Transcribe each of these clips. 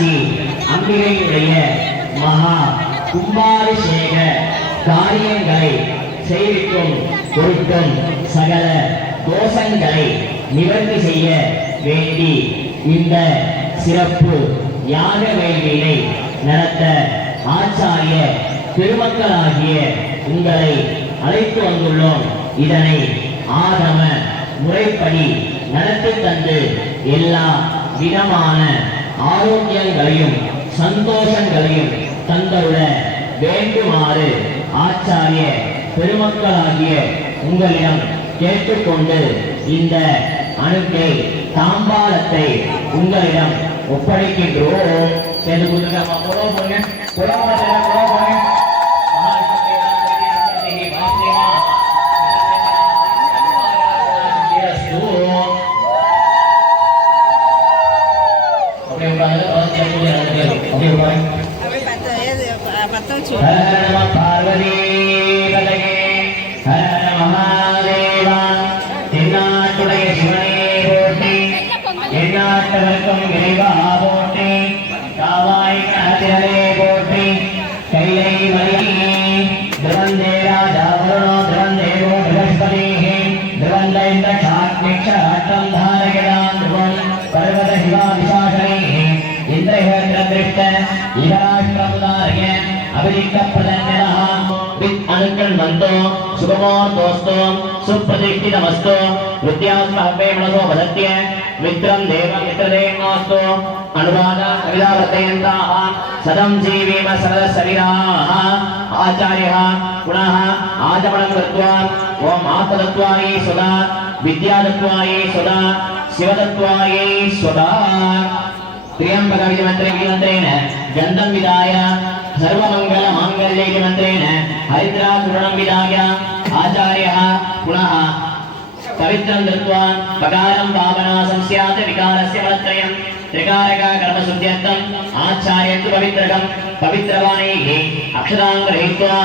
மீனாட்சி அம்பிகையுடைய மகா கும்பாபிஷேக காரியங்களை செய்விக்கும் பொருட்டும் சகல தோஷங்களை நிவர்த்தி செய்ய வேண்டி இந்த சிறப்பு யாக வேள்வியை நடத்த ஆச்சாரிய பெருமக்களாகிய உங்களை அழைத்து வந்துள்ளோம். இதனை ஆகம முறைப்படி நடத்தி தந்து எல்லா விதமான ஆரோக்கியங்களையும் சந்தோஷங்களையும் தந்தருள வேண்டுமாறு ஆச்சாரிய பெருமக்களாகிய உங்களிடம் கேட்டுக்கொண்டு இந்த அணுக்கை தாம்பாளத்தை உங்களிடம் ஒப்படைக்கின்றோம். சேர்ந்து கொடுங்க. பார்வதி மகாதேவா தென்னாட்டுடைய சிவனே போட்டி எந்நாட்டவர்க்கும் இறைவா போட்டி காவாய் கணத்திரே போட்டி கைலை மலையே திரவந்தே ராஜா வருணோ திரவந்தேவோ பிரகஸ்பதி திரவந்த இந்த சாட்சம் தாரகடான் திரவம் பர்வத சிவா விசாசனே இந்திரஹேந்திரதிருஷ்ட இகராஷ்டிரமுதாரிய अनुकरण मंतो सुगमोर्तोस्तो सुप्रतिष्ठितमस्तो विद्यास्महे मनसो वदत्य मित्रं देवं मित्रदेवोस्तो अनुवाद कविदावर्तयन्ताः सदं जीवेम सरदशरीराः आचार्यः पुनः आचमनं कृत्वा ओम आत्मतत्त्वायै सदा विद्यातत्त्वायै सदा शिवतत्त्वायै सदा त्र्यंबकविजमन्त्रेण गन्धं विदाय सर्वमंगल मांगल्ये मंत्रेण हरिद्राचूर्णं विधाय आचार्यः पुनः पवित्रं दत्त्वा पकारं पावनासं स्यात् विकारस्य फलत्रयं त्रिकारक कर्मशुद्ध्यर्थम् आचार्यन्तु पवित्रकं पवित्रवाणैः अक्षरां गृहीत्वा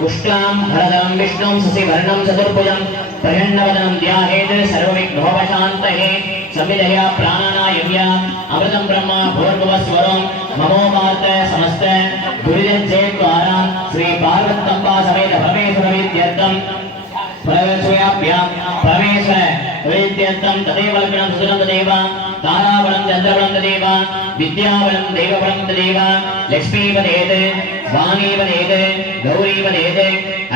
पुष्टां भरधरं विष्णुं शशिवर्णं चतुर्भुजं प्रयन्नवदनं ध्यायेत् सर्वविघ्नोपशान्तये संविदया प्राणानायम्या अमृतं ब्रह्म भूर्भुवस्वरं ममोपार्थ समस्त दुरितज्जयद्वारा श्री पार्वतम्बा समेत परमेश्वरविद्यर्थं प्रवेशयाभ्यां परमेश्वर विद्यर्थं तदेव लग्नं सुदनं तदेव ताराबलं चन्द्रबलं तदेव विद्याबलं देवबलं तदेव लक्ष्मीपदेत् वाणीपदेत् गौरीपदेत्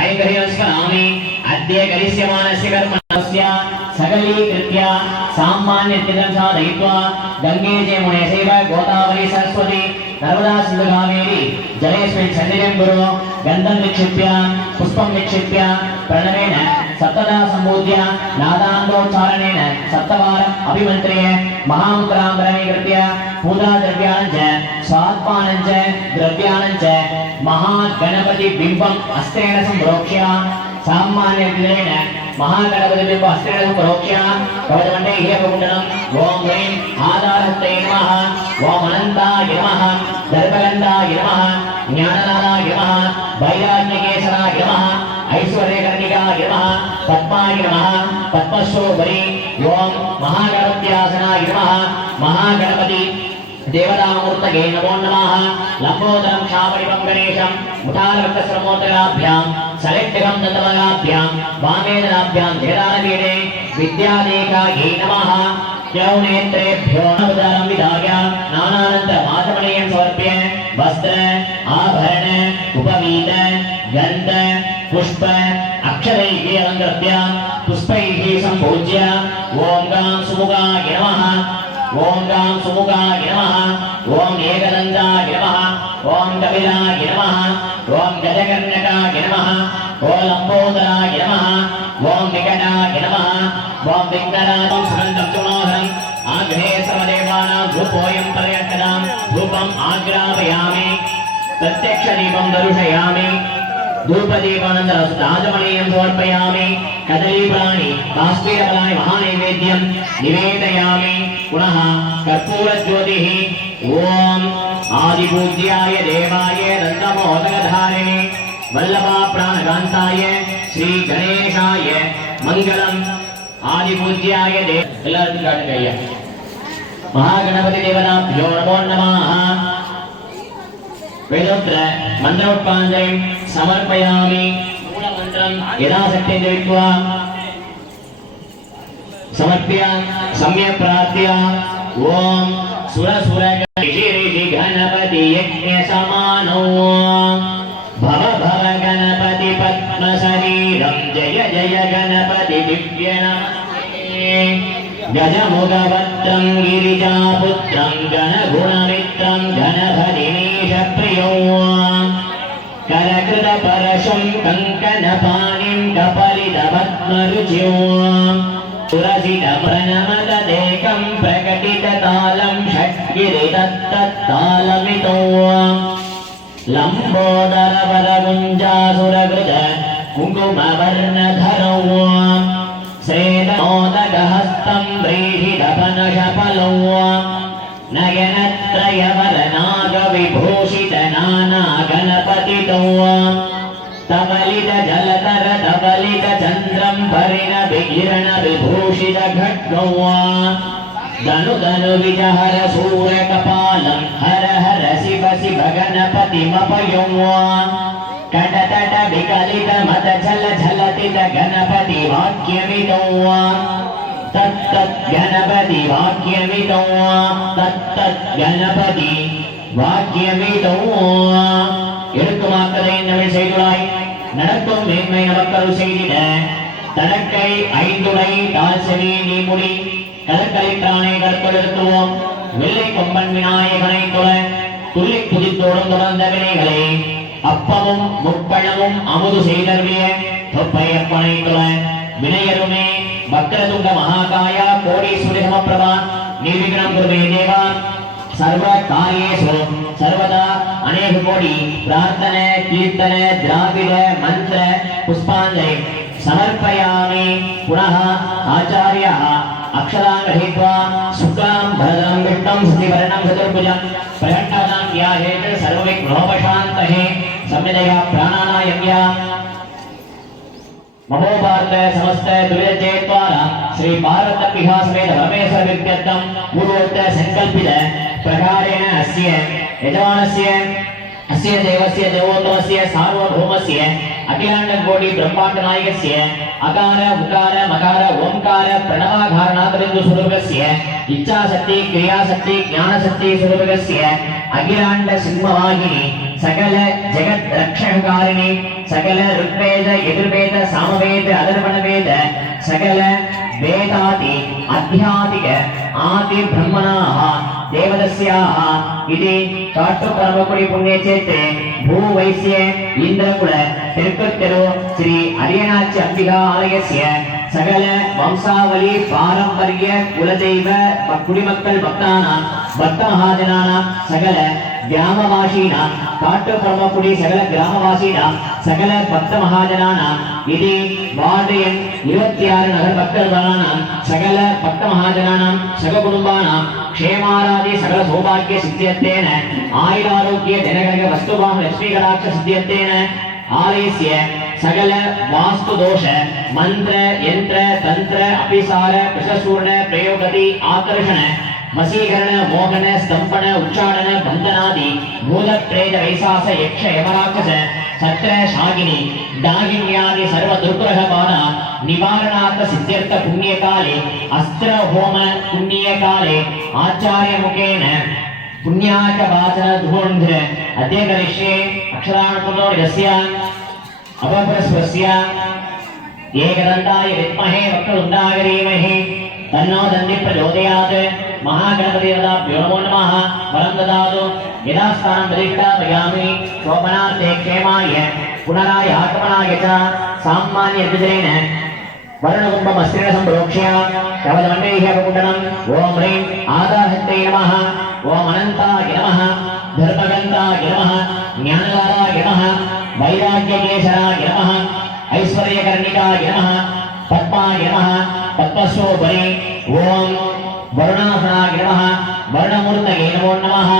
ऐङ्गर्यस्मरामि अद्य करिष्यमाणस्य कर्मणस्य सकलीकृत्य सामान्यतिथं साधयित्वा गंगे जमुने चैव गोदावरी सरस्वती नर्मदा सिन्धु कावेरी जलेस्मिन् सन्निधिं कुरु गन्धं निक्षिप्य पुष्पं निक्षिप्य प्रणवेन सप्तदा सम्बोध्य नादान्तोच्चारणेन सप्तवारम् अभिमन्त्र्य महामन्त्रां प्रणवीकृत्य पूजाद्रव्याणं च स्वात्मानं च द्रव्याणं च महागणपति बिम्बं हस्तेन सम्प्रोक्ष्य सामान्यतिथेन महागणपति बिम्ब हस्तेन सम्प्रोक्ष्य कवचमण्डे हीरकुण्डलम् ओम ह्रीं आधारहस्ते नमः ओम अनन्ताय नमः दर्पगन्धाय नमः ज्ञाननादाय नमः वैराग्यकेशराय नमः ऐश्वर्यकर्णिकाय नमः पद्माय नमः पद्मशोभरि ओम महागणपत्यासनाय नमः महागणपति देवतामूर्तये नमो नमः लंबोदरं क्षापरिपं गणेशं मुठारक्तश्रमोदराभ्यां सलेट्टिकं दन्तवलाभ्यां वामेदराभ्यां धेरानपीठे विद्यादेकायै नमः यौनेत्रेभ्यो नमोदरं विधाय नानानन्तरमाचमनीयं समर्प्य वस्त्र आभरण उपवीत गन्ध पुष्प अक्षरैः अलङ्कृत्य पुष्पैः सम्पूज्य ओम गां सुमुखाय नमः ओम गां सुमुखाय नमः ओम एकदन्ताय नमः ओम कपिलाय नमः ओम गजकर्णकाय नमः ओम लंबोदराय नमः ओम विकटाय नमः ओम विघ्नराजं सुगन्धं सुमनोहरम् आग्ने सर्वदेवानां धूपोऽयं पर्यटनां धूपम् आग्रापयामि प्रत्यक्षदीपं दर्शयामि धूपदीपानन्तरं राजमणीयं समर्पयामि कदलीफलानि काश्मीरफलानि महानैवेद्यं निवेदयामि पुनः कर्पूरज्योतिः ओम आदिपूज्याय देवाय दन्तमोदकधारिणे वल्लभा प्राणकान्ताय श्री गणेशाय मंगलम आदिपूज्याय देव महागणपति देवताभ्यो नमो नमः। वेदोत्तर मन्त्रोत्पादनं समर्पयामि। मूलमन्त्रं यथाशक्ति जपित्वा समर्प्य सम्यक् प्रार्थ्य ओम सुर गणपति यज्ञ समानो भव भव गणपति पद्म शरीरं जय जय गणपति दिव्य नमस्ते। गजमुखवक्त्रं गिरिजापुत्रं गणगुणमित्रं गणपतिमीशप्रियं करकृतपरशुं कङ्कणपाणिं कपलितपद्मरुचिं सुरसितप्रणमतदेकं प्रकटिततालं षट्गिरितत्तत्तालमितो लम्बोदरवरगुञ्जासुरकृत कुङ्कुमवर्णधरौ श्रेतमोदकहस्तं व्रीहितपनशफलौ नयनत्रयवरनागविभूषितनानागणपतितौ तबलितजलतर तबलितचन्द्रं परिणविकिरणविभूषितखड्गौ धनुधनुविजहर सूरकपालं हर हर शिव शिव गणपतिमपयौ कटतट विकलितमतझलझलतित गणपति वाक्यमिदौ तत्तत् गणपति वाक्यमिदौ तत्तत् गणपति वाक्यमिदौ எழுக்குமாக்கதை நம்மை செய்துள்ளாய் நடக்கும் மேன்மை நமக்கருள் செய்திட தடக்கை ஐந்துடை தால்செவி நீமுடி கடற்கரைத்தானே கற்பெடுத்துவோம் வெள்ளை கொம்பன் விநாயகனை தொழ துள்ளி குதித்தோடும் தொடர்ந்த வினைகளை அப்பமும் முப்பழமும் அமுது செய்தருளிய தொப்பையப்பனை தொழ வினையருமே வக்ரதுங்க மகாகாயா கோடீஸ்வரி சமப்பிரபா நிர்விக்னம் குருமே தேவா सर्व कार्येषु सर्वदा अनेक कोटि प्रार्थने कीर्तने द्राविड मंत्र पुष्पांजलि समर्पयामि। पुनः आचार्यः अक्षरान् गृहीत्वा शुक्लां भरदं विष्णुं शशिवर्णं चतुर्भुजं प्रकटानां व्याहेत सर्वविघ्नोपशान्तये सम्यदया प्राणानायम्या महोभारत समस्त दुर्जयद्वारा श्री पार्वती पिहा समेत परमेश्वर विद्यर्थं पूर्वोक्त संकल्पित प्रकारेण अस्य यजमानस्य अस्य देवस्य देवोत्तमस्य सार्वभौमस्य अखिलाण्डकोटि ब्रह्माण्डनायकस्य अकार उकार मकार ओंकार प्रणवाधारणातबिन्दु स्वरूपस्य इच्छाशक्ति क्रियाशक्ति ज्ञानशक्ति स्वरूपस्य अखिलाण्ड सिंहवाहिनी सकल जगत रक्षकारिणी सकल ऋग्वेद यजुर्वेद सामवेद अथर्वणवेद सकल वेदादि आध्यात्मिक आदि ब्रह्मणाः देवदस्याः इति काट्टुपरमकुडी पुण्यक्षेत्रे भूवैश्य इन्द्रकुल तिरुपत्तिरु श्री हरियणाच्य अंबिका आलयस्य सकल वंशावली पारंपर्य कुलदैव कुडिमक्कल भक्तानां भक्तमहाजनानां सकल ग्रामवासीनां काट्टुपरमकुडी सकल ग्रामवासीनां सकल भक्तमहाजनानां इति वार्ड एண் 26 नगर भक्तजनानां सकल भक्तमहाजनानां सककुटुम्बानां क्षेमारादि सकल सौभाग्य सिद्ध्यर्थेन आयुरारोग्य जनगणक वस्तुभाग लक्ष्मी कटाक्ष सिद्ध्यर्थेन आलयस्य सकल वास्तु दोष मंत्र यंत्र तंत्र अपिसार कृष्णसूर्ण प्रयोगति आकर्षण वशीकरण मोहन स्तंभन उच्चारण बंधनादि मूल प्रेत वैशास यक्ष यमराक्षस छत्र शागिनी डागिन्यादि सर्व दुर्ग्रह बाण निवारणार्थ सिद्ध्यर्थ पुण्य काले अस्त्र होम पुण्य काले आचार्य मुखेन पुण्याच वाचन धून्ध अध्यकरिष्ये अक्षराणुतो यस्य अवपरस्वस्य एकदन्ताय विद्महे वक्रतुण्डाय धीमहि तन्नो दन्ति प्रचोदयात्। महागणपति देवताभ्यो नमो नमः। वरं ददातु। यदा स्थानं प्रतिष्ठापयामि शोभनार्थे क्षेमाय पुनराय आगमनाय च सामान्यर्जनेन वर्णकुम्भमस्त्रेण सम्प्रोक्ष्य कवचमण्डैः अपकुण्डलम् ॐ ह्रीं आदाहत्यै नमः। ॐ अनन्ताय नमः। धर्मगन्ताय नमः। ज्ञानदाताय नमः। वैराग्यकेशराय नमः। ऐश्वर्यकर्णिकाय नमः। पद्माय नमः। पद्मशोभने ॐ वरुणासनाय नमः। वर्णमूर्तये नमो नमः।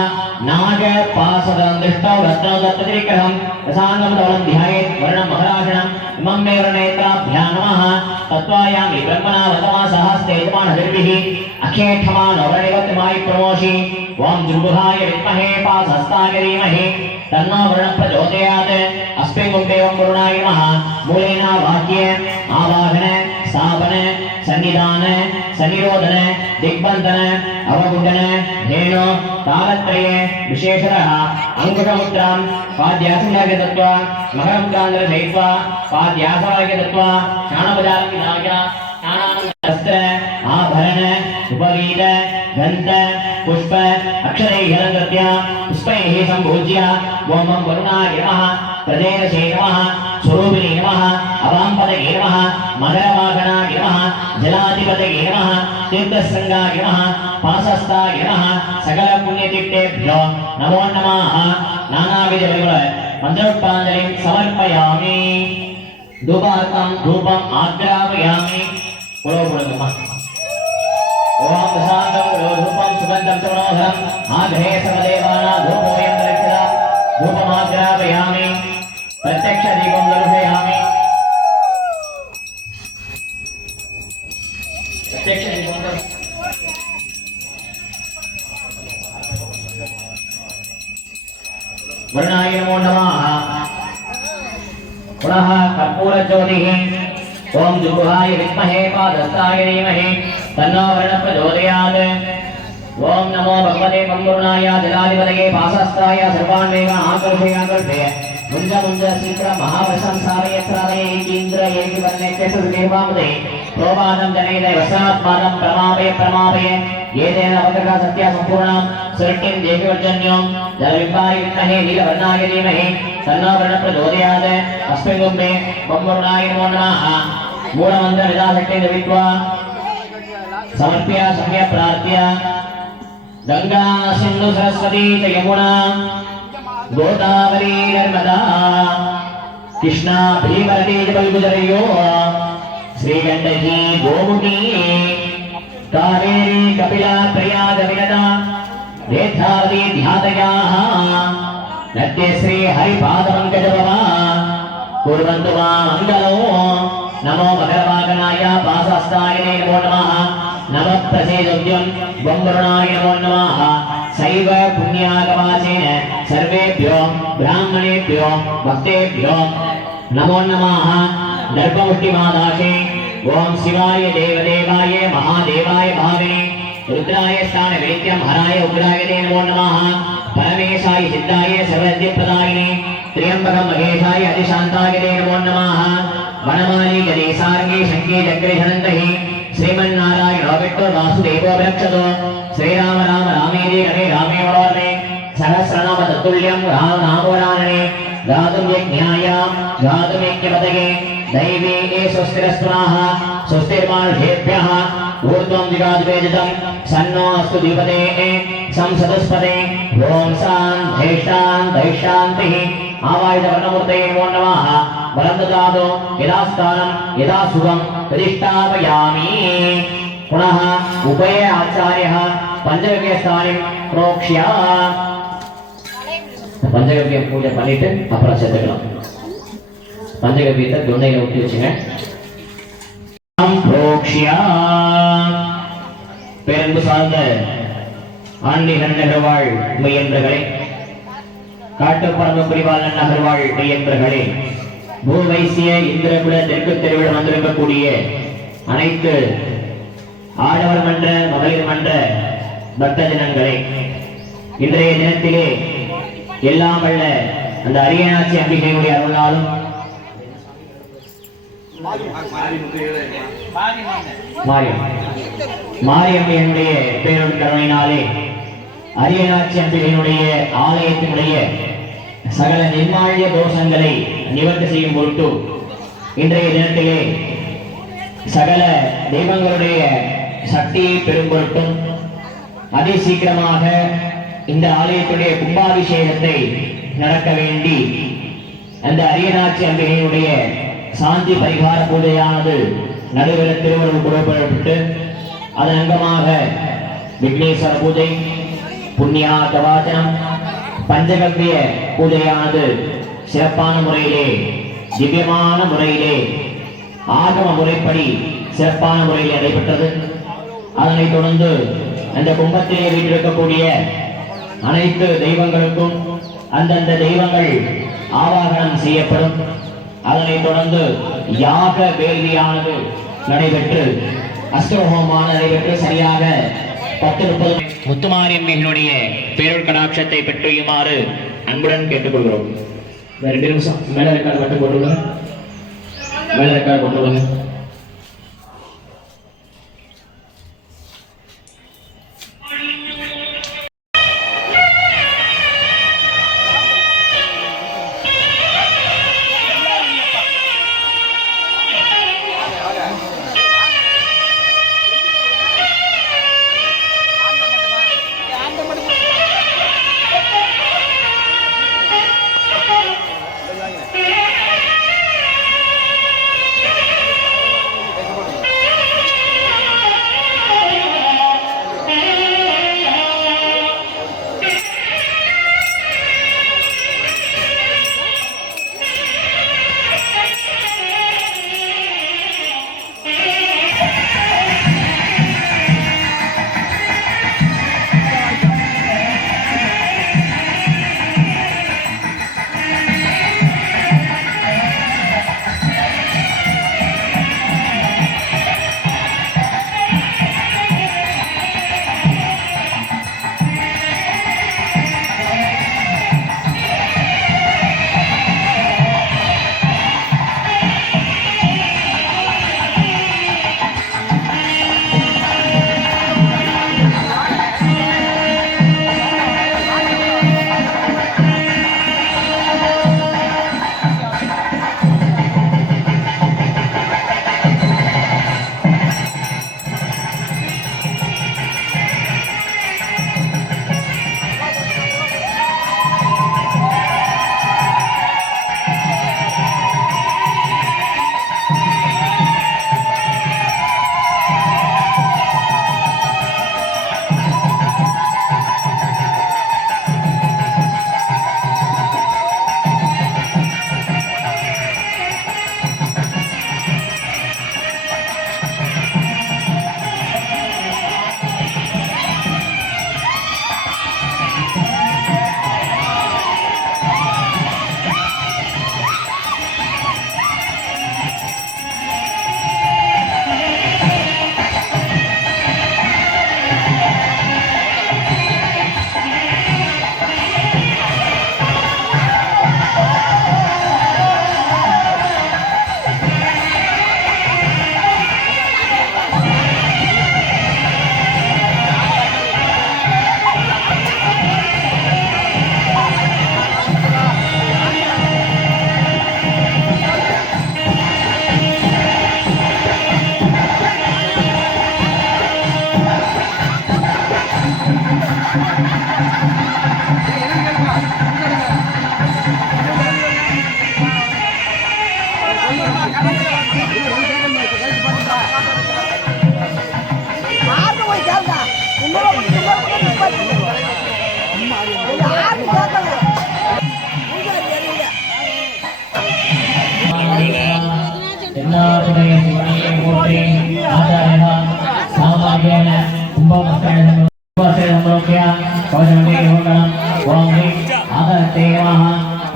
नागपाशदं दृष्टौ रत्नदत्तत्रिविग्रहं रसाङ्गं धवलं ध्यायेत् वर्णं महराजनम् इमं मे वर्णनेत्राभ्यां नमः। तत्वायामि ब्रह्मणा वतमासहस्ते यजमानभिर्भिः अखेठमानो वरणिवत्मायि प्रमोषि ओम जुम्बुहाय विद्महे पासहस्ताय धीमहि तन्नो वरुणः प्रचोदयात् अस्मिन् गुम्बे ओम वरुणाय नमः मूलेन वाक्ये आवाहन स्थापन सन्निधान सन्निरोधन दिग्बन्धन अवगुण्डन धेनु तालत्रये विशेषतः अंकुशमुद्रां पाद्यासनाय दत्त्वा मकरमुद्रां दर्शयित्वा पाद्यासनाय दत्त्वा स्नानोपचारं वस्त्र आभरण उपवीत गन्ध पुष्प अक्षरैः अलङ्कृत्य पुष्पैः सम्पूज्य ओम वरुणाय नमः प्रदेशे नमः स्वरूपिणे नमः अवाम्पदये नमः मकरवाहनाय नमः जलाधिपतये नमः तीर्थशृङ्गाय नमः पासहस्ताय नमः सकल पुण्यतीर्थेभ्यो नमो नमः नानाविध मन्त्रोपाञ्जलिं समर्पयामि धूपार्थं धूपम् आग्रापयामि ओम प्रसादं धूपं सुगन्धं च मनोहरम् आग्रहे सर्वदेवानां धूपोऽयं दर्शयामि धूपमाग्रापयामि प्रत्यक्षदीपं दर्शयामि वर्णाय नमो नमः पुनः कर्पूरज्योतिः ओम जुगुहाय विद्महे पादहस्ताय धीमहि तन्नो वर्णः प्रचोदयात् ओम नमो भगवते पंगुर्णाय जलाधिपतये पासहस्ताय सर्वान्वेव आकर्षय मुञ्ज शीघ्र महावर्षं सारये इन्द्र एवि वर्णेत्य सुदेवामदे प्रोपादं जनयते वसात्पादं प्रमापय येतेन अवतका सत्या सम्पूर्णां सृष्टिं देवि वर्जन्यों जलविद्वाय विद्महे नीलवर्णाय धीमहि तन्नो वर्णः प्रचोदयात् अस्मिन् गुम्बे पंगुर्णाय नमो नमः मूलमन्त्र यथाशक्तिं जपित्वा समर्प्य सम्यक् प्रार्थ्य गंगा सिंधु सरस्वती च यमुना गोदावरी नर्मदा कृष्णा भीमवती च बल्गुजरयो श्रीगण्डकी गोमुखी कावेरी कपिला प्रयाग विनदा वेदावती ध्यातयाः नद्यश्री हरिपादपङ्कजभवा कुर्वन्तु मां मङ्गलो नमो मकरवाहनाय पासहस्ताय नमो नमः नमः प्रसेदुद्यं वरुणाय नमो नमः सैव पुण्यागवाचेन सर्वेभ्यो ब्राह्मणेभ्यो भक्तेभ्यो नमो नमः दर्पमुष्टिमादाशे ओम शिवाय देवदेवाय महादेवाय भाविने रुद्राय स्थानवेद्यं हराय उग्राय नमो नमः परमेशाय सिद्धाय सर्वसिद्धिप्रदायिने त्र्यंबकं महेशाय अधिशान्ताय नमो नमः वनमाली गणेशार्गे शंके चक्रे धनन्तहि श्रीमन्नारायण विष्णु वासुदेवो विरक्षतो श्रीराम राम रामेति रमे रामे मनोरमे सहस्रनाम तत्तुल्यं राम नामोराणे गातुं यज्ञाय गातुं यज्ञपतये दैवे स्वस्तिरस्त्वाः स्वस्तिर्मानुषेभ्यः ऊर्ध्वं दिगाद्वेदितं सन्नो अस्तु द्विपदे संसदस्पदे ओम शान्तिः आवाहित वर्णमूर्तये नमो नमः वरं ददातु यदास्थानं यदा शुभं प्रतिष्ठापयामि पुनः उभय आचार्यः पंचगव्यस्थानं प्रोक्ष्य पंचगव्य पूजा பண்ணிட்டு அப்புறம் சேர்த்துக்கலாம் पंचगव्यத்தை தொண்டையில ஊத்தி வச்சுங்க प्रोक्ष्य பேரன்பு சார்ந்த ஆன்மீக நகர்வாழ் மெய்யன்பர்களே காட்டுப்பறம்பு பிரிவாளன் நகர்வாழ் மெய்யன்பர்களே பூவைசிய இந்திரகுல தெற்கு தெருவில் வந்திருக்கக்கூடிய அனைத்து ஆடவர் மன்ற மகளிர் மன்ற பக்த ஜனங்களே இன்றைய தினத்திலே எல்லாம் வல்ல அந்த அரியநாச்சி அம்பிகையுடைய அருளாலும் மாரியம்மையனுடைய பேரொரு கருணையினாலே அரியநாச்சி அம்பிகையினுடைய ஆலயத்தினுடைய சகல நிர்மால்ய தோஷங்களை நிவர்த்தி செய்யும் பொருட்டு இன்றைய தினத்திலே சகல தெய்வங்களுடைய சக்தியை பெரும் பொருட்டும் அதி சீக்கிரமாக இந்த ஆலயத்துடைய கும்பாபிஷேகத்தை நடக்க வேண்டி அந்த அரியநாச்சி அம்பிகையினுடைய சாந்தி பரிகார பூஜையானது நடுவில் திருவள்ளுவர் கூறப்பட்டு அதன் அங்கமாக விக்னேஸ்வர பூஜை புண்ணியா கவாச்சனம் பஞ்சகவ்ய பூஜையானது சிறப்பான முறையிலே திவ்யமான முறையிலே ஆகம முறைப்படி சிறப்பான முறையில் நடைபெற்றது. அதனைத் தொடர்ந்து அந்த கும்பத்திலே வீட்டிருக்கக்கூடிய அனைத்து தெய்வங்களுக்கும் அந்தந்த தெய்வங்கள் ஆவாகனம் செய்யப்படும். அதனைத் தொடர்ந்து யாக வேள்வியானது நடைபெற்று அஸ்தரோகமான நடைபெற்று சரியாக 10:30 முத்துமாரியம்மனுடைய பேரொரு கடாட்சத்தை பெற்றுமாறு அன்புடன் கேட்டுக்கொள்கிறோம். 2 நிமிஷம் மேல ரெக்கார்டு மட்டும் போட்டுவிடுங்க. மேல ரெக்கார்டு போட்டுவிடுங்க.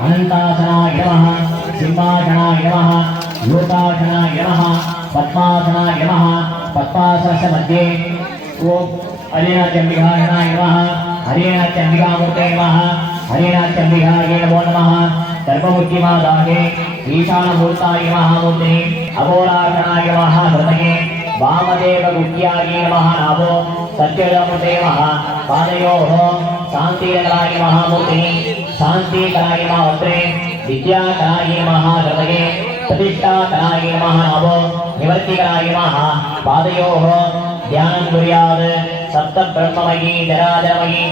अनंतासनाय नमः, सिंहासनाय नमः, लोकासनाय नमः, पद्मासनाय नमः, पद्मासनस्य मध्ये ओम हरिनाथचंडिकाय नमः, हरिनाथचंडिकामूर्तये नमः, हरिनाथचंडिकाय नमो नमः, सर्वमूर्तिमादाये ईशानमूर्ताय नमः मूर्ते, अघोरासनाय नमः कृतये, वामदेवगुह्याय नमः नाभो, सत्यधर्मते नमः, पादयोः शान्तिकराय नमः मूर्ते, शान्तिकराय नमः वस्त्रे, विद्याकराय नमः हृदये, प्रतिष्ठाकराय नमः नाभो, निवर्तिकराय नमः पादयोः ध्यानं कुर्यात्। सप्तब्रह्ममयी जराजरमयी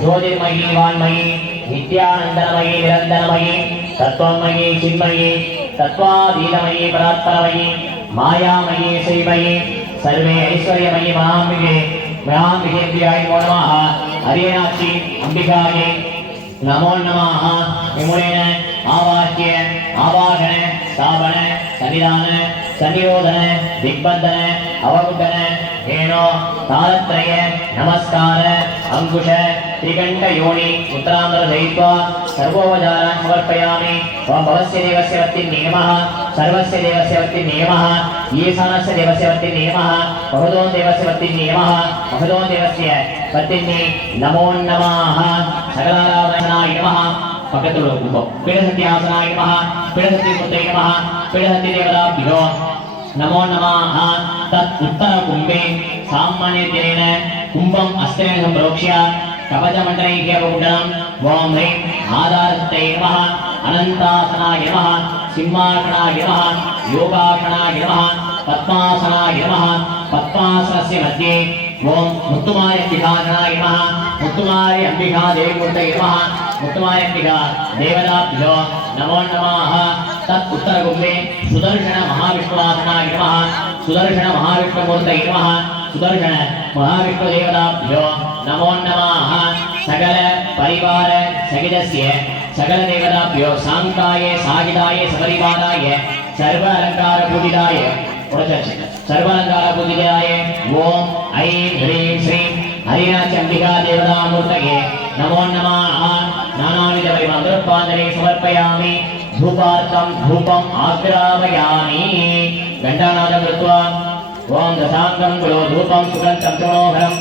ज्योतिर्मयी वान्मयी विद्यानन्दनमयी निरन्तरमयी तत्त्वमयी चिन्मयी तत्त्वाधीनमयी परात्परमयी मायामयी श्रीमयी सर्वे ऐश्वर्यमयी महाम्बिकेभ्याय नमो नमः। हरिनाथी अंबिकायै नमो नमः। विमुलेन आवाह्य आवाहन स्थापन सन्निधान सन्निरोधन दिग्बंधन अवगुंठन हेनो तालत्रय नमस्कार अंकुश त्रिकंठ योनि उत्तरांतर दयित्वा सर्वोपचारान् समर्पयामि। ओम भवस्य देवस्य वत्ति नियमः सर्वस्य देवस्य वत्ति नियमः ईशानस्य देवस्य वत्ति नियमः महदो देवस्य वत्ति नियमः महदो देवस्य वत्ति नमो नमः सकलाराधनाय नमः पकतुलो कुंभो पीडसत्यासनाय नमः पीडसत्तिमूर्तये नमः पीडसत्तिदेवताभ्यो नमो नमः। तत् उत्तर कुंभे सामान्यतेन कुंभम् अस्तेन संप्रोक्ष्य कवचमण्डलैः अवकुण्डलम् ओम ह्रीं आधारस्ते नमः अनन्तासनाय नमः सिंहासनाय नमः योगासनाय नमः पद्मासनाय नमः पद्मासनस्य मध्ये ओम मुत्तुमारी अंबिकासनाय नमः मुत्तुमारी अंबिका देवीमूर्तये नमः मुत्तुमारी अंबिका देवताभ्यो नमो नमः। तत् उत्तरकुंभे सुदर्शन महाविष्णुवासनाय नमः सुदर्शन महाविष्णुमूर्तये नमः सुदर्शन महाविष्णुदेवताभ्यो नमो नमः। सकल परिवार सहितस्य सकल देवताभ्यो साङ्काय साहिताय सपरिवाराय सर्व अलंकार पूजिताय सर्वालंकार पूजिताय ओम ऐं ह्रीं श्रीं हरिनाथंबिका देवतामूर्तये नमो नमः। नानाविध परिमलद्रव्याञ्जलि समर्पयामि धूपार्थं धूपम् आग्रापयामि। घण्टानादं कृत्वा ओम दशांगं गुरो धूपं सुगन्धं मनोहरम्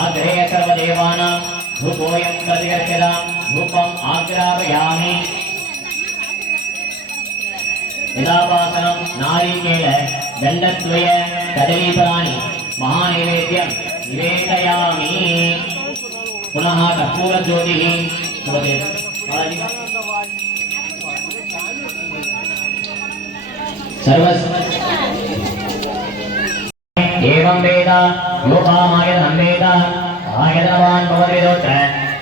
आग्रहे सर्वदेवानां धूपोऽयं प्रतिगच्छतां धूपम् आग्रापयामि। यदावासनं नारिकेल दण्डद्वय कदलीफलानि महानैवेद्यं निवेदयामि। पुनः कर्पूरज्योतिः एवं वेद योगामायतनं वेद आयतनवान् भवद्वेदोऽत्र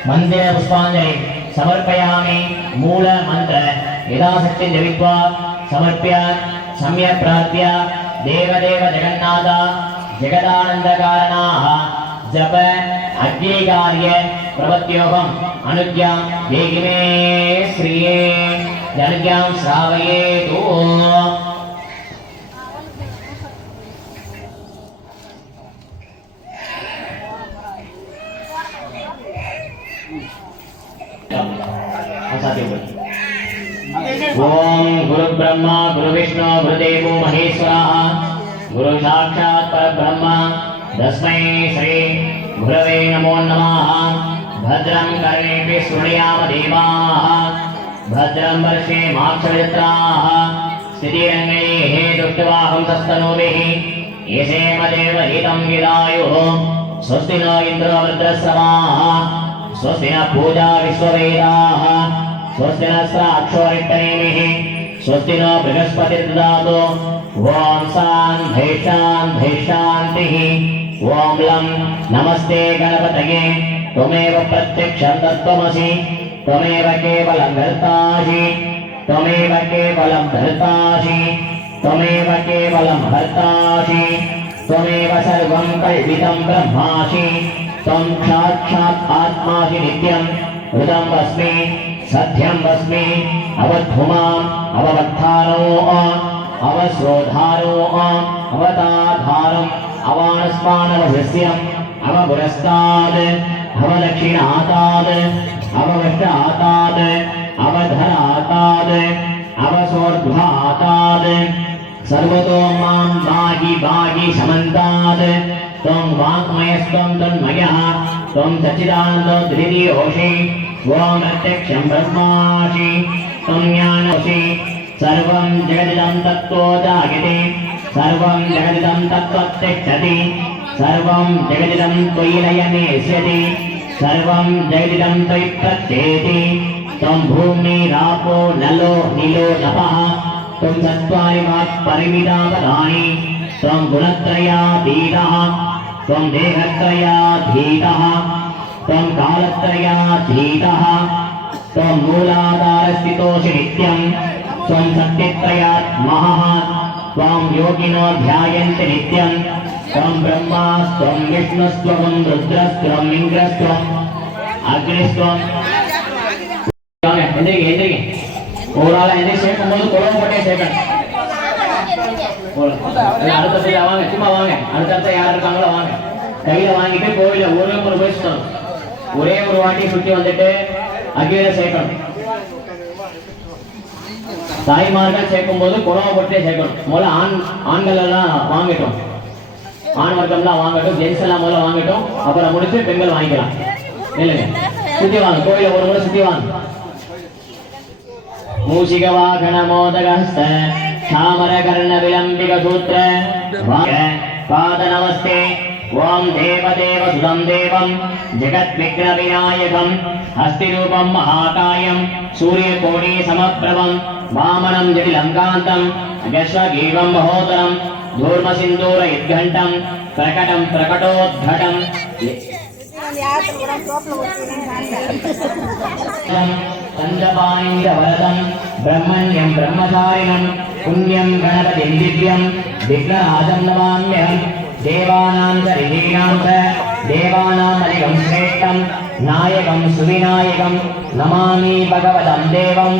मन्दिर पुष्पाञ्जलि समर्पयामि। मूल मंत्र यथाशक्ति जपित्वा समर्प्य सम्यक् प्रार्थ्य देवदेव जगन्नाथ जगदानन्दकारणाः जप अग्निकार्य प्रवत्योहम् अनुज्ञां देहि मे श्रिये अनुज्ञां श्रावयेतु। ओम गुरु ब्रह्मा गुरु विष्णु गुरुदेवो महेश्वरः गुरु साक्षात् परब्रह्म तस्मै श्री गुरवे नमो नमः। भद्रं कर्णेभिः शृणुयाम देवाः भद्रं वर्षेमाक्षरजत्राः स्थितिरङ्गैः दुष्टवाहं तस्तनूभिः येषेमदेव हितं विदायुः। स्वस्ति नो इन्द्रो वृद्धश्रवाः स्वस्ति न पूजा विश्ववेदाः स्वस्ति नस्त्राक्षोरिष्टनेमिः स्वस्ति नो बृहस्पतिर्ददातु। ओम शान्तिः ओम लं नमस्ते गणपतये त्वमेव प्रत्यक्षं तत्त्वमसि त्वमेव केवलं भर्तासि त्वमेव केवलं भर्तासि त्वमेव केवलं भर्तासि त्वमेव सर्वं कल्पितं ब्रह्मासि त्वं साक्षात् आत्मासि नित्यं हृदं वस्मि सत्यं वस्मि अवधूमाम् अववत्थानो अवश्रोधारो अवताधारम् अवानस्मानवभस्यम् अवपुरस्ताद् अवदक्षिणाताद् अवपश्चाताद् अवधराताद् अवसोर्ध्वाताद् सर्वतो मां भागि भागि समन्ताद् त्वं वाङ्मयस्त्वं तन्मयः त्वं सच्चिदानन्दो द्वितीयोषि ओम प्रत्यक्षं ब्रह्मासि त्वं ज्ञानोऽसि सर्वं जगदिदं तत्त्वो जायते सर्वं जगदिदं तत्त्वतिष्ठति सर्वं जगदिदं त्वयि लयनेष्यति सर्वं जगदिदं त्वयि प्रत्येति त्वं भूमिरापो नलो नीलो नभः त्वं चत्वारि परिमिता पदानि त्वं गुणत्रयातीतः त्वं देहत्रयाधीतः त्वं कालत्रयाधीतः त्वं मूलाधारस्थितोऽसि नित्यं त्वं सत्यत्रयात्मः त्वं योगिनो ध्यायन्ति नित्यं त्वं ब्रह्मा त्वं विष्णुस्त्वं रुद्रस्त्वं इन्द्रस्त्वं अग्निस्त्वं ओवराल 5 सेकंड 9 ಕೊಡೋ ಪಟ್ಟೆ ಸೆಕೆಂಡ್ அடுத்த பூஜை வாங்க, சும்மா வாங்க. அடுத்தடுத்த யார் இருக்காங்களோ வாங்க. கையில வாங்கிட்டு கோவில ஒரு போய் சுத்தணும். ஒரே ஒரு வாட்டி சுத்தி வந்துட்டு அக்னியில சேர்க்கணும். தாய்மார்கள் சேர்க்கும் போது குறவை போட்டே சேர்க்கணும். முதல்ல ஆண்கள் எல்லாம் வாங்கிட்டோம், ஆண் வர்க்கம்லாம் வாங்கட்டும், ஜென்ஸ் எல்லாம் முதல்ல வாங்கட்டும். அப்புறம் முடிச்சு பெண்கள் வாங்கிக்கலாம். இல்லைங்க, சுத்தி வாங்க, கோயில ஒரு முறை சுத்தி வாங்க. மூஷிக வாகன மோதகஸ்த சாமர கர்ண விலம்பிக சூத்திர பாத நமஸ்தே. ஓம் தேவதேவ சுதம் தேவம் ஜெகத் விக்ன விநாயகம் ஹஸ்தி ரூபம் மகாகாயம் சூரிய கோடி சமப்பிரபம் வாமனம் ஜடிலங்காந்தம் அகஸ்வகீவம் மகோதரம் धूर्म सिंदूर इद्घंटं प्रकटं प्रकटोद्घटं पंचपाणिवरदं ब्रह्मण्यं ब्रह्मचारिणं पुण्यं गणपतिं दिव्यं विघ्नराजं नमाम्यहं. देवानां च ऋषीणां च देवानाम् अधिकं श्रेष्ठं नायकं सुविनायकं नमामि भगवतं देवम्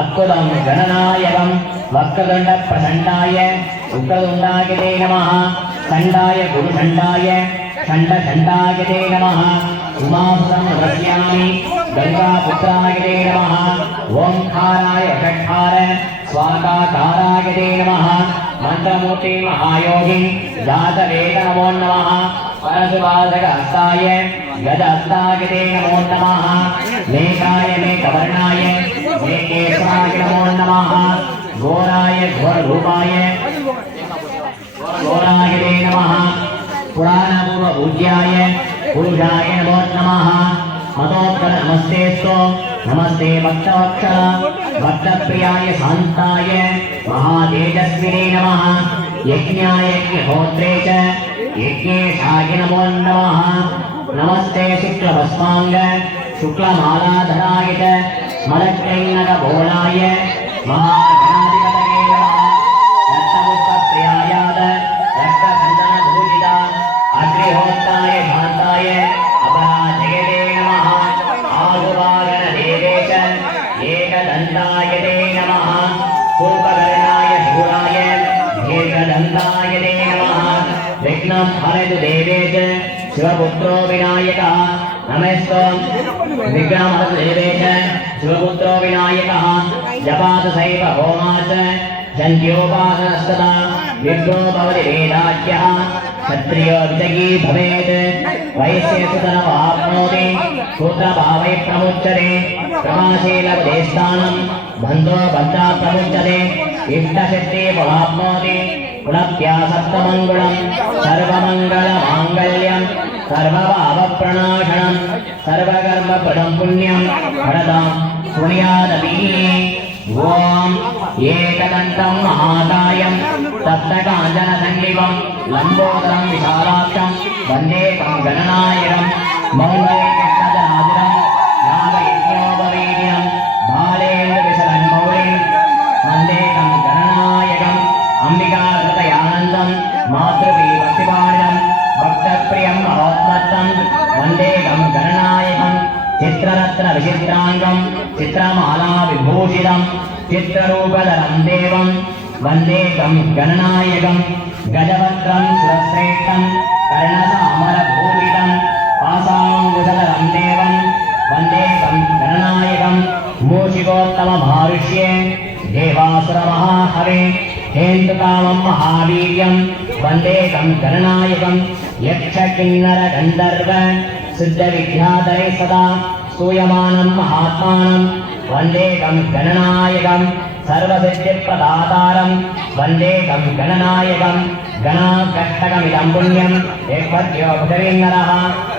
अद्भुतं गणनायकं वक्रतुण्ड प्रचण्डाय उग्रतुण्डाय नमः. खण्डाय गुरुखण्डाय खण्डखण्डाय नमः. उमासुतं नमस्यामि गंगापुत्राय नमः. ओंकाराय षट्कार स्वाकाकाराय नमः. मंत्रमूर्ति महायोगी जातवेद नमो नमः. परशुभासकहस्ताय गजहस्ताय नमो नमः. मेघाय मेघवर्णाय मेघेशाय नमो नमः. घोराय घोररूपाय घोराय नमः. पुराणपूर्वपूज्याय पुरुषाय नमो नमः. मदोत्तर नमस्तेस्तु नमस्ते भक्तवत्सल भक्तप्रियाय शान्ताय महातेजस्विने नमः. यज्ञाय यज्ञहोत्रे च यज्ञेशाय नमो नमः. नमस्ते शुक्लभस्मांग शुक्लमालाधराय च मदक्षैनकभोलाय महागणाधिपतये नमः. रक्तपुष्पप्रियायाद रक्तचन्दनभूषिता अग्निहोत्राय शान्ताय अपराजयते नमः. आहुवागणदेवे च एकदन्ताय ते नमः. कूपकर्णाय शूराय दीर्घदन्ताय ते नमः. विघ्नं हरतु देवे च शिवपुत्रो विनायकः नमस्ते. विघ्नं हरतु देवे च शिवपुत्रो विनायकः. जपात सैव होमाच जन्त्योपासनस्तदा विघ्नो भवति वेदाख्यः. क्षत्रियो विजयी भवेत् वैश्यसुतनमाप्नोति शूद्रभावै प्रमुच्यते. क्रमाशीलपदेस्थानं बन्धो बन्धा प्रमुच्यते. इष्टसिद्धिमवाप्नोति पुनप्या सप्तमङ्गलं सर्वमङ्गलमाङ्गल्यं सर्वभावप्रणाशनं सर्वकर्मपदं पुण्यं फलदां पुण्यादपि. ओम एकदन्तं महाकायं सप्तकाञ्चनसङ्गीवं लम्बोदरं विशालाक्षं वन्देकं गणनायकं मौलिकृष्णजनार्दनं नागयज्ञोपवीर्यं बालेन्द्रविशलन्मौलिं वन्देकं गणनायकम् अम्बिकाकृतयानन्दं मातृभक्तिपाणिनं भक्तप्रियं महोत्मत्तं वन्देकं गणनायकं. चित्ररत्नविचित्राङ्गं चित्रमाला विभूषितं चित्ररूपधरं देवं वन्देकं गणनायकं. गजवक्त्रं सुरश्रेष्ठं कर्णसामरभूषितं पाशाङ्कुशधरं देवं वन्देकं गणनायकं. मूषिकोत्तममारुष्ये देवासुरमहाहवे हेन्दुकामं महावीर्यं वन्देकं गणनायकं. यक्षकिन्नरगन्धर्व सिद्धविद्याधरे सदा स्तूयमानं महात्मानं वन्देकं गणनायकं. सर्वसिद्धिप्रदातारं वन्देकं गणनायकं. गणाकष्टकमिदं पुण्यं एकपद्योपरिन्नरः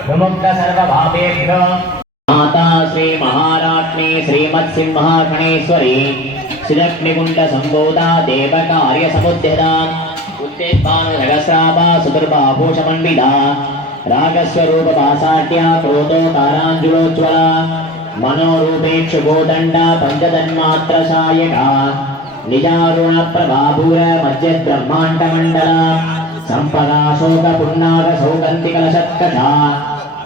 विमुक्त सर्वभावेभ्यो. माता श्री महाराज्ञी श्रीमत्सिंहासनेश्वरी श्रीलक्ष्मीकुण्डसम्भूता देवकार्यसमुद्यता उत्तेजभानुसहस्राभा सुदुर्भाभूषमण्डिता रागस्वरूपपासाढ्या क्रोधोकाराञ्जुलोज्ज्वला मनोरूपेक्षुगोदण्डा पञ्चतन्मात्रसायका निजारुणप्रभाभूर मध्यब्रह्माण्डमण्डला सम्पदाशोकपुन्नागसौगन्धिकलशत्कषा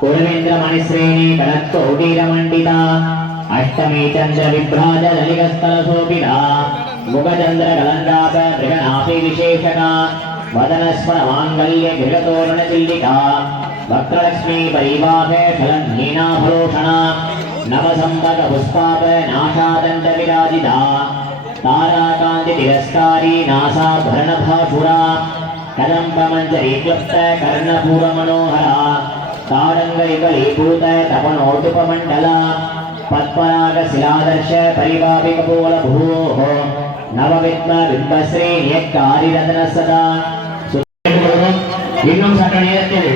कुर्वेन्द्रमणिश्रेणी कनत्कोटीरमण्डिता अष्टमी चन्द्रविभ्राज ललितस्थलशोभिता मुखचंद्र कलंकाप मृगनाभि विशेषका वदनस्वर मांगल्य गृहतोरण चिल्लिका वक्रलक्ष्मी परिवाहे फलन्हीनाभूषणा नवसंवद पुष्पाप नाशादंड विराजिता ताराकांति तिरस्कारी नासाभरण भाषुरा कदंब मंजरी क्लुप्त कर्णपूर मनोहरा तारंगरिकलीभूत तपनोटुपमंडला पद्मनाग शिलादर्श परिवापिक पोल भूः नवविद्म बिंबश्री नियक्कारिरत्न सदा இன்னும் சற்று நேரத்தில்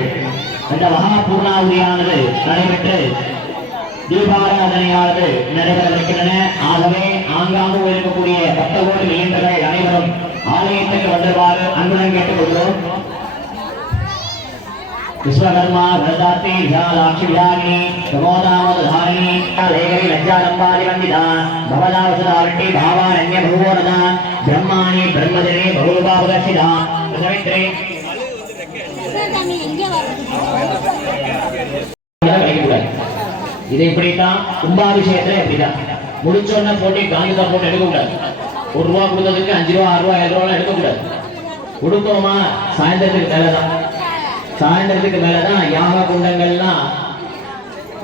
இந்த மகா பூர்ணாவதியானது நடைபெற்று தீபாராதனையானது நடைபெறவிருக்கின்றன. ஆகவே ஆங்காங்கு இருக்கக்கூடிய பக்தகோடி இளைஞர்கள் அனைவரும் ஆலயத்துக்கு வந்தவாறு அன்புடன் கேட்டுக்கொள்கிறோம். विश्वकर्मा वरदात्री विशालाक्षी विधारिणी प्रमोदामोदधारिणी लेखरी लज्जालंबादि वंदिता भवदावसदावृष्टि भावारण्य भूवरदा ब्रह्माणि ब्रह्मजने बहुरूपापदर्शिता सवित्रे இது இப்படித்தான் கும்பாபிஷேகத்துல இப்படிதான் முடிச்சோன்னா போட்டு காந்திதா போட்டு எடுக்க கூடாது. ₹1 கொடுத்ததுக்கு 5 ரூபா 6 ரூபா 7 ரூபா எடுக்க கூடாது. கொடுத்தோமா சாயந்தரத்துக்கு மேலதான் சாயந்தரத்துக்கு மேலதான் யாக குண்டங்கள்லாம்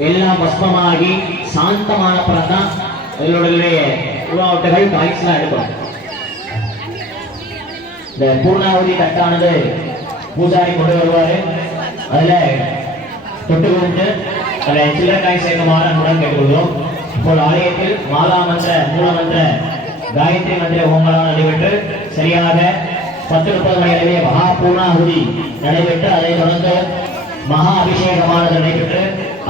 எல்லாம் பஸ்மமாகி சாந்தமான அப்புறம் தான் எங்களுடைய உணவுகள் பாய்ஸ்லாம் எடுக்கணும். இந்த பூர்ணாவதி தட்டானது பூஜாரி கொண்டு வருவாரு. அதுல தொட்டு கொடுத்து அதில் சில்லக்காய் சேர்க்குமாறு அன்புடன் கேட்டுக்கொள்கிறோம். இப்போது ஆலயத்தில் மாலா மந்திர மூலமந்திர காயத்ரி மந்திர ஹோமங்களால் நடைபெற்று சரியாக 10:30 மணி அளவே மகா பூர்ணாகுதி நடைபெற்று அதைத் தொடர்ந்து மகா அபிஷேகமானது நடைபெற்று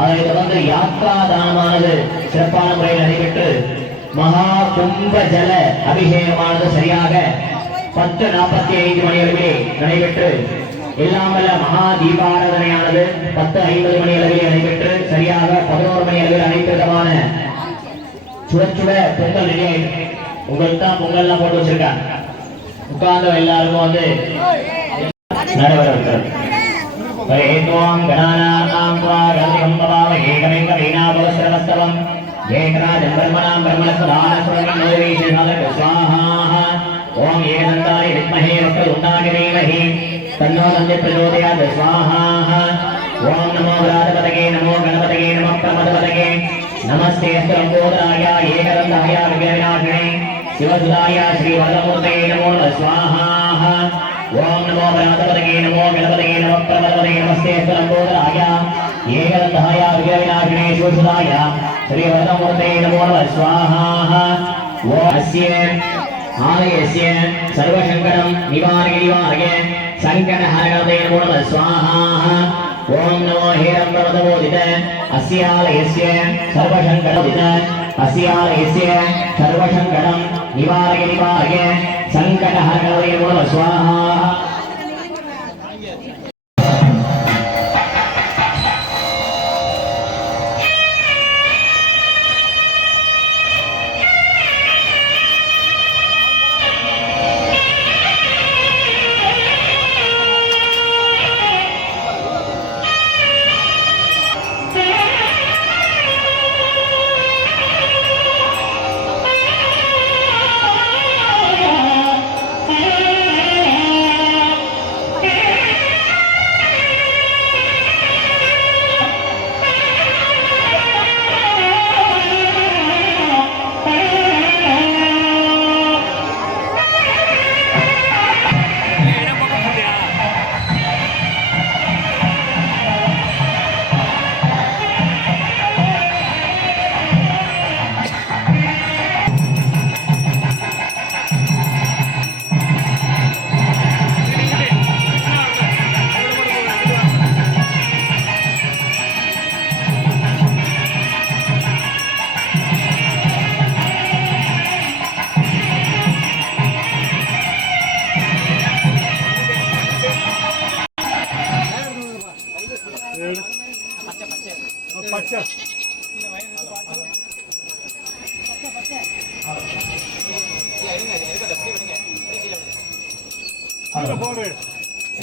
அதைத் தொடர்ந்து யாத்ரா தானமானது சிறப்பான முறையில் நடைபெற்று மகா கும்ப ஜல அபிஷேகமானது சரியாக 10:45 மணி அளவிலே நடைபெற்று எல்லாமல்ல மகா தீபாராதனையானது 10:50 மணி அளவில் நடைபெற்று சரியாக 11 மணி அளவில் அனைத்து விதமான சுட பொங்கல் ரெடி ஆயிட்டு உங்களுக்கு தான் பொங்கல்லாம் போட்டு வச்சிருக்காங்க. உட்கார்ந்த எல்லாருக்கும் வந்து நடைபெற இருக்கிறது. ओम एकदंताय विद्महे वक्रतुंडाय धीमहि तन्नो दन्ति प्रचोदयात् स्वाहा। ओम नमो व्रातपतये नमो गणपतये नमः प्रमदपतये नमस्ते लंबोदराय एकदंताय विघ्नविनाशिने शिवसुताय श्रीवरदमूर्तये नमो स्वाहा। ओम नमो व्रातपतये नमो गणपतये नमः प्रमदपतये नमस्ते लंबोदराय एकदंताय विघ्नविनाशिने शिवसुताय श्रीवरदमूर्तये नमो स्वाहा। ओम अस्य आलयस्य सर्वशंकरं निवारय संकटहरणे नमो स्वाहा। ओम नमो हेरम्बरवदमोदित अस्यालयस्य सर्वशंकरोदित अस्यालयस्य सर्वशंकरं निवारय संकटहरणे नमो स्वाहा।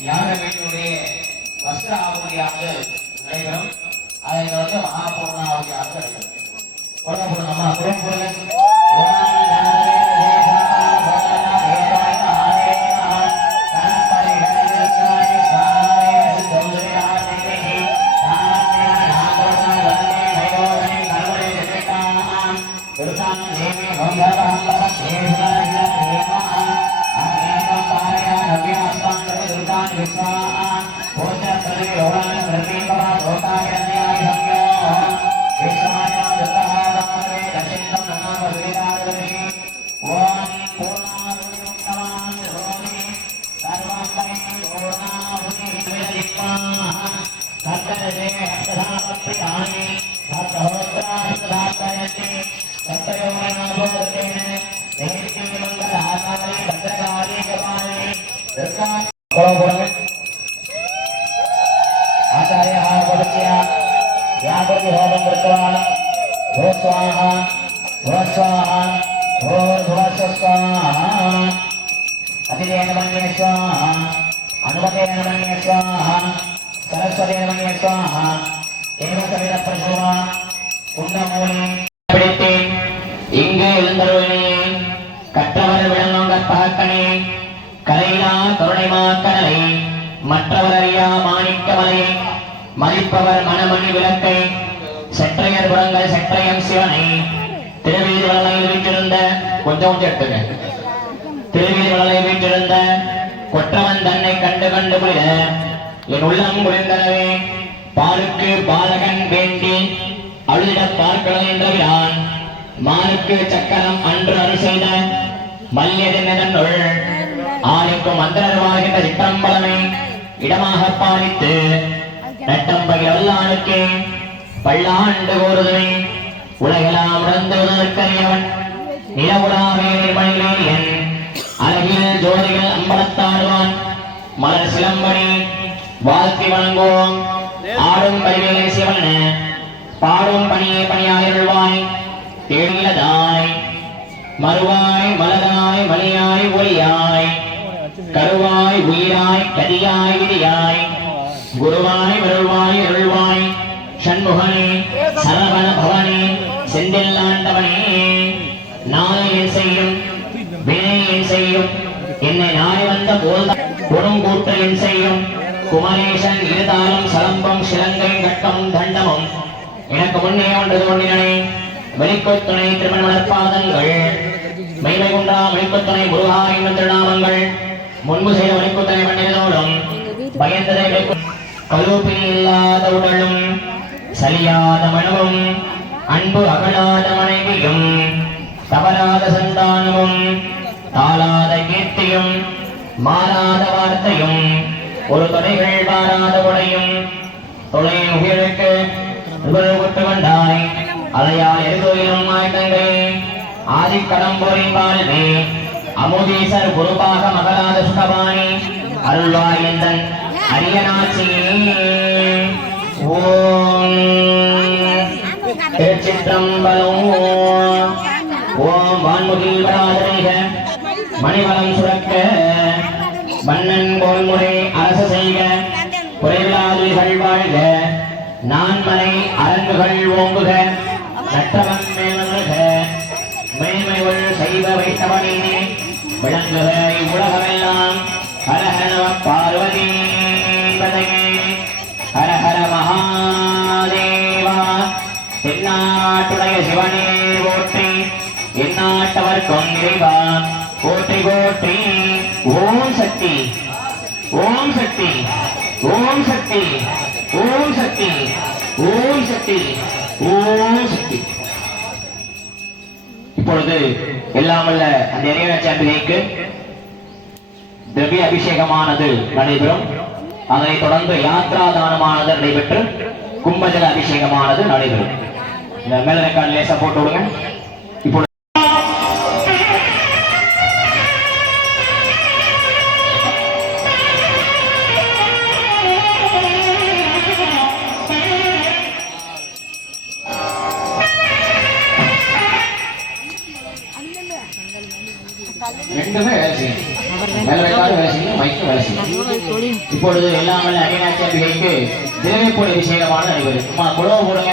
யாகங்களுடைய வஸ்திர ஆகுதியானது நடைபெறும். அதை தொடர்ந்து மகாபூர்ண ஆகுதியானது நடைபெறும். நம்ம இங்கே எழுந்தருளே கற்றவர் விளங்க பகக்கணே கலையிலா கருணை மாக்கடலை மற்றவர் அறியா மாணிக்கமலை மதிப்பவர் மணமணி விளக்கை செற்றையர் புறங்கள் செற்றையம் சிவனை திருவீதி வளையில் வீற்றிருந்த கொஞ்சம் எடுத்துங்க திருவீதி வளையில் வீற்றிருந்த கொற்றவன் தன்னை கண்டு கண்டு விட என் உள்ளம் குளிர்ந்தனவே பாலுக்கு பாலகன் வேண்டி அழுதிட பார்க்கலாம் என்றான் மானுக்கு சக்கரம் அன்று அருள் செய்த மல்யதென்னுள் ஆணைக்கும் மந்திரவாகின்ற சிற்றம்பலமை இடமாக பாலித்து நட்டம்பகிரல்லானுக்கு பல்லாண்டு கோருதுமை உலகெல்லாம் உணர்ந்தவதற்கரியவன் நிலவுலாமே நிர்மணிலேயன் அழகில் ஜோதிகள் அம்பலத்தாடுவான் மலர் சிலம்பணி வாழ்க்கை வழங்குவோம் ஆடும் பரிவேலை சிவன பாடும் பணியை பணியாயிருள்வாய் தேடிலதாய் மறுவாய் மலதாய் மணியாய் ஒளியாய் கருவாய் உயிராய் கதியாய் விதியாய் குருவாய் வருள்வாய் அருள்வாய் சண்முகனே சரவண பவனே செந்தில்லாண்டவனே நாளை என் செய்யும் வினை என் செய்யும் என்னை நாளை வந்த போல் குறுங்கூட்ட என் செய்யும் குமரேசன் இருதாலும் சலம்பம் சிலங்கை கட்டம் தண்டமும் எனக்கு முன்னே ஒன்று தோன்றினே வெளிக்கொத்துணை திருமண வளர்ப்பாதங்கள் மெய்மை குன்றா வெளிக்கொத்துணை முருகா என்னும் திருநாமங்கள் முன்பு செய்த வெளிக்கொத்தனை பண்ணினதோடும் பயந்ததை கலூப்பினி இல்லாத உடலும் சலியாத மனமும் அன்பு அகலாத மனைவியும் தவறாத சந்தானமும் தாளாத கீர்த்தியும் மாறாத வார்த்தையும் ஒரு தொலைகள் வாராத உடையும் தொலை உயிருக்கு விட்டு கொண்டாய் அதையால் எதிர்கோயிலும் மாய்த்தங்கை ஆதிக்கடம்பூரின் வாழ்வே அமுதீசர் குருபாக மகளாத சுகபாணி அருள்வாய் எந்தன் அரியநாச்சியில் ஓம் திருச்சிற்றம்பலம் ஓம் வான்முகில் வராதரிக மணிவளம் சுரக்க மன்னன் கோல்முறை அரசு செய்க குறைவிலாதுகள் வாழ்க நான்மலை அரங்குகள் ஓங்குக நற்றவன் மேலக மேன்மையுள் செய்வ வைத்தவனே விளங்குக இவ்வுலகமெல்லாம் ஹரஹர பார்வதி பதையே ஹரஹர மகாதேவா தென்னாட்டுடைய சிவனே போற்றி எந்நாட்டவர்க்கும் இறைவா போற்றி போற்றி ஓம் சக்தி ஓம் சக்தி ஓம் சக்தி ஓம் சக்தி ஓம் சக்தி ஓம் சக்தி. இப்பொழுது எல்லாம் வல்ல அந்த இறைவனுக்கு திரவிய அபிஷேகமானது நடைபெறும். அதனைத் தொடர்ந்து யாத்ரா தானமானது நடைபெற்று கும்பஜல அபிஷேகமானது நடைபெறும். இந்த மேல ரெக்கார்ட் லேசா போட்டு விடுங்க. இப்பொழுது ரெண்டுமே வேலை செய்யும். மேல ரெக்கார்டு வேலை செய்யும், மைக்கும் வேலை செய்யும். இப்பொழுது எல்லாம் வல்ல அரியநாச்சி அம்பிகைக்கு திரவியப்பொடி அபிஷேகமானது நடைபெறும். குழவை போடுங்க.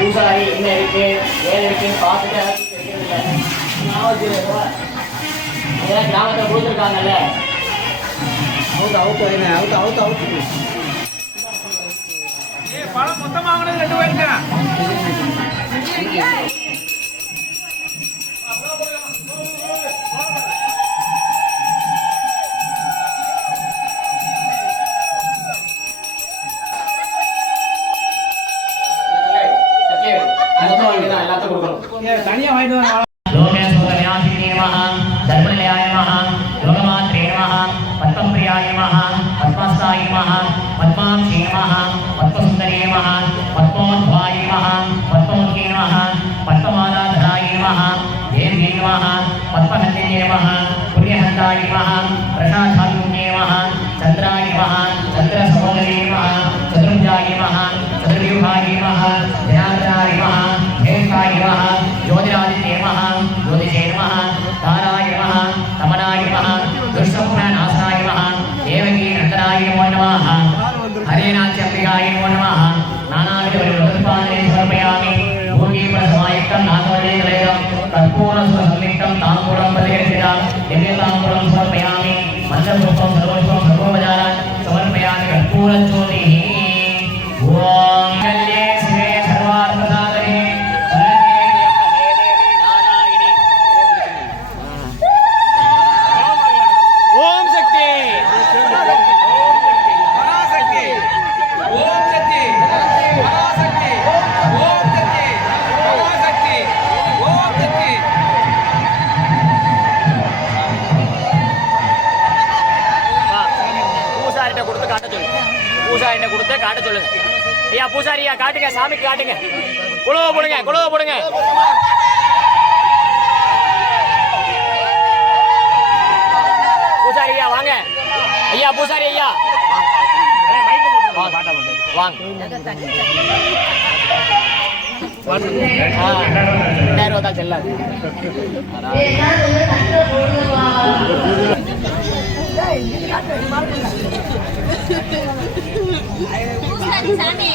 பூசாரி என்ன இருக்கு ஏன் இருக்குன்னு பார்த்துட்டு அதெல்லாம் கிராமத்தை கொடுத்துருக்காங்கல்ல. பழம் மொத்தம் வாங்கினது 2 பேருக்கு. எல்லாத்துக்கும் கொடுக்கணும். தனியா வாங்கிட்டு வர लोकेश्वरव्यासिने नमः धर्मनिलयाय नमः योगमात्रे नमः पद्मप्रियाय नमः पद्मस्थाय नमः पद्माक्षे नमः पद्मसुन्दरे नमः पद्मोद्भवाय नमः पद्ममुखे नमः पद्ममालाधराय नमः देव्यै नमः पद्महन्दिने नमः पुण्यहन्ताय नमः प्रसादात्मने नमः चन्द्राय नमः चन्द्रसहोदरे नमः चतुर्भुजाय नमः चतुर्व्यूहाय नमः जनार्दनाय नमः हेमकाय नमः ज्योतिरादित्ये नमः ज्योतिषे नमः ताराय नमः तमनाय नमः दुष्टपुण्यनाशाय नमः देवकी नन्दनाय नमो नमः हरेनाथ्यम्बिकाय नमो नमः नानाविधपरिवर्तनपादने समर्पयामि भूमिप्रसमायुक्तं नागवल्लीकलेदं कर्पूरसुसंयुक्तं ताम्बूलं प्रतिगृहीतं दिव्यताम्बूलं समर्पयामि मन्त्रपुष्पं सर्वपुष्पं सर्वोपचारान् समर्पयामि कर्पूरज्योतिः ॐ कल्ये शिवे सर्वार्थसाधके ஓம் சக்தி பராசக்தி ஓம் சக்தி பராசக்தி ஓம் சக்தி பராசக்தி ஓம் சக்தி பூசாரிட்ட கொடுத்து காட்ட சொல்லுங்க. பூசாரிட்ட கொடுத்து காட்ட சொல்லுங்க. ஐயா பூசாரியா காட்டுங்க, சாமிக்கு காட்டுங்க. குழுவ போடுங்க, குழுவ போடுங்க. பூசாரி ஐயா வாங்க. ஐயா பூசாரி ஐயா வாங்க. 2000 ரூபா தான் செல்லாது. சாமி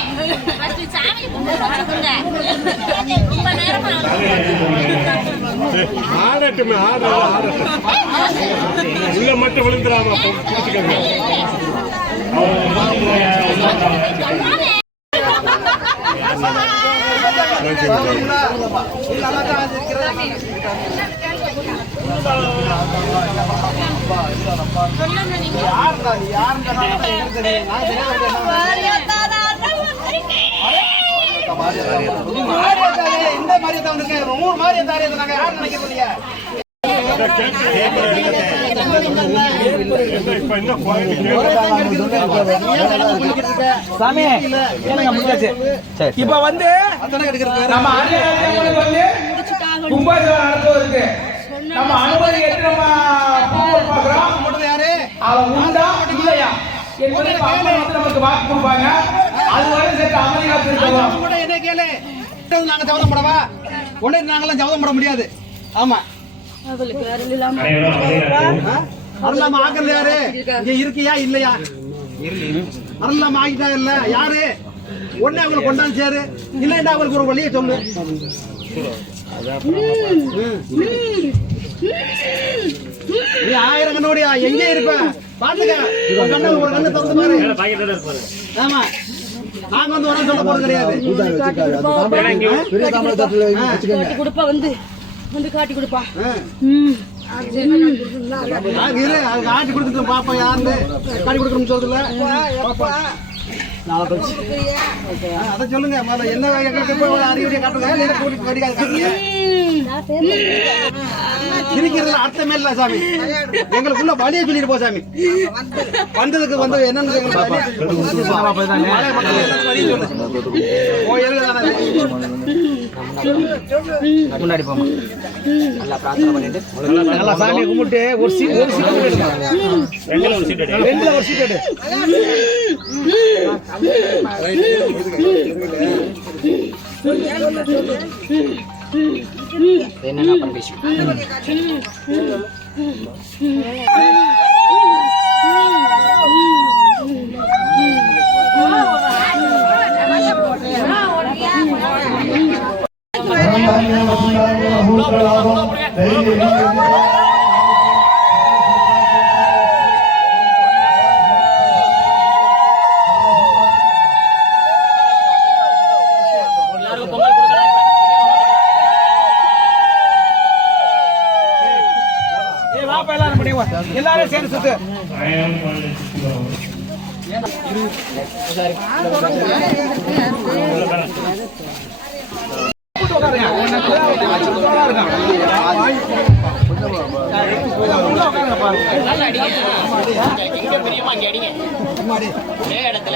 ஃபர்ஸ்ட் சாமி கும்பிடுங்க. ரொம்ப நேரமா ஆடட்டுமே உள்ள மட்டும் விழுந்துடாம பிடிச்சுக்கங்க. இந்த மாதிரி தான் இருக்கு. 3 மாதிரி தாரே நாங்க யார் நினைக்கிறீங்க? சாமி எனக்கு முடிஞ்சாச்சு. இப்ப வந்து நம்ம ஆலயங்களுக்கு வந்து கும்பாபிஷேகம் நடத்துவதற்கு நம்ம அனுமதி எடுத்து நம்ம பாக்குறோம். யாரு அவன் உண்டா இல்லையா என்பதை நமக்கு வாக்கு கொடுப்பாங்க. அது வரை சேர்த்து அமைதியாக என்ன கேளு. நாங்க ஜவதம் படவா உடனே நாங்கெல்லாம் ஜவதம் பட முடியாது. ஆமா அருளாம ஆக்குறது யாரு? இங்க இருக்கியா இல்லையா? அருளாம ஆகிட்டா இல்ல யாரு? உடனே அவங்களை கொண்டாந்து சேரு. இல்லைன்னா அவங்களுக்கு ஒரு வழியை சொல்லு. நீ 1000 கண்ணோடியா எங்க இருப்ப பாத்துக்க. ஒரு கண்ணு ஒரு கண்ணு திறந்து பாரு. ஆமா நாங்க வந்து உடனே சொல்ல போறது கிடையாது. காட்டி கொடுப்பா வந்து காட்டி கொடுப்பா. ஆட்டி கொடுத்துட்டு பாப்பா யாருன்னு காட்டி கொடுக்கணும்னு சொல்றதுல பாப்பா அதை சொல்லுங்க முதல்ல என்ன எங்களுக்கு போய் அறிவுரை காட்டுங்க இல்லைன்னா கூட்டிட்டு வடிகாது காட்டுங்க சிரிக்கிறதுல அர்த்தமே இல்ல சாமி எங்களுக்குள்ள வழியை சொல்லிட்டு போ சாமி வந்ததுக்கு வந்து என்னன்னு முன்னாடி போமா நல்லா பிரார்த்தனை பண்ணிட்டு நல்லா சாமியை கும்பிட்டு ஒரு சீட் ரெண்டுல ஒரு சீட் எடு என்னன்னா பரமேஸ்வரி எல்லாரும் சேர்ந்து சுத்து இடத்துல